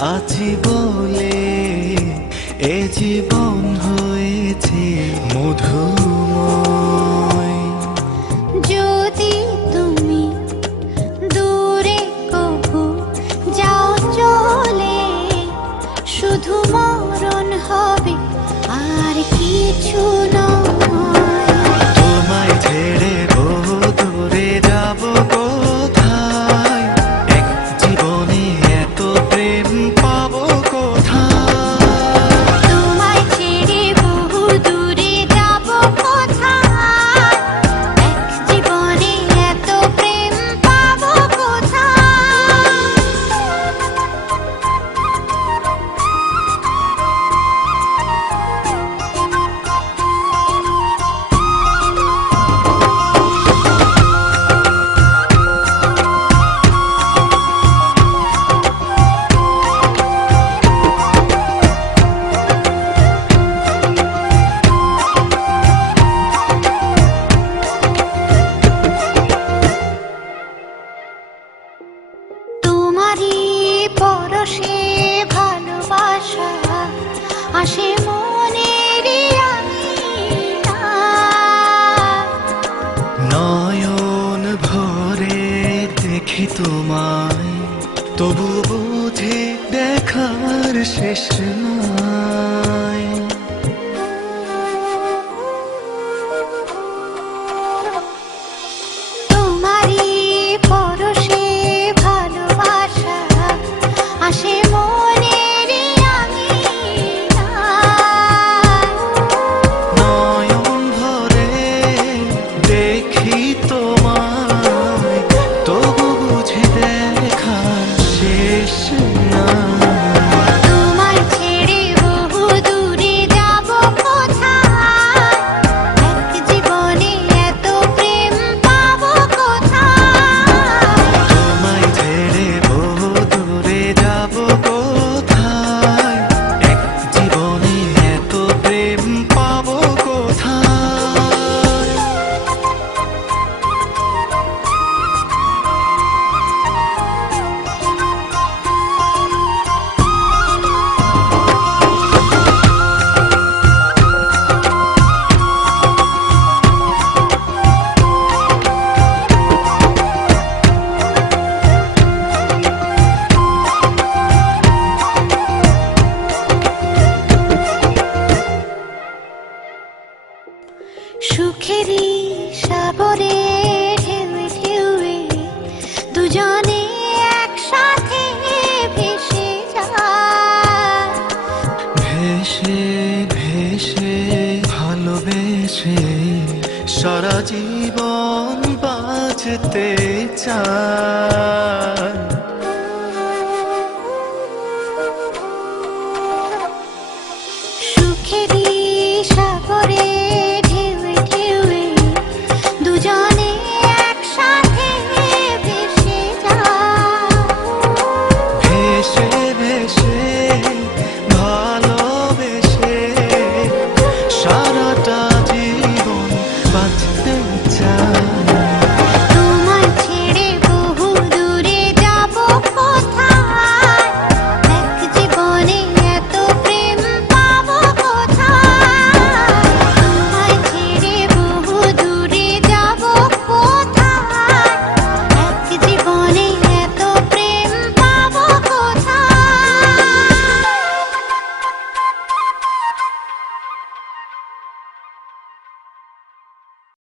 আছি বলে এ জীবন হয়েছে মধুময়। যদি তুমি দূরে কভু যাও চলে, শুধু মরণ হবে আর কিছু নয়। তোমায় ছেড়ে বহু দূরে যাব কোথায়, এক জীবনে এত প্রেম পাবো কোথায়। তোমায় ছেড়ে বহু দূরে যাব কোথায়, এক জীবনে এত প্রেম পাবো কোথায়। তোমারই পরশে ভালোবাসা আসে মনের আঙিনায়। নয়ন ভরে দেখি তোমায়, তবু বুঝে দেখার শেষ নাই। তোমারই পরশে ভালোবাসা আসে মনের আঙিনায়। নয়ন ভরে দেখি তোমায়, তবু বুঝে দেখার শেষ নাই। তোমায় ছেড়ে বহু দূরে যাব কোথায়, এক জীবনে এত প্রেম পাবো কোথায়। তোমায় ছেড়ে বহু দূরে যাব কোথায়, এক জীবনে এত প্রেম পাবো কোথায়। সুখেরই সাগরে ঢেউয়ে ঢেউয়ে দুজনে একসাথে ভেসে যায়। ভেসে ভেসে ভালোবেসে সারা জীবন বাঁচতে চায়।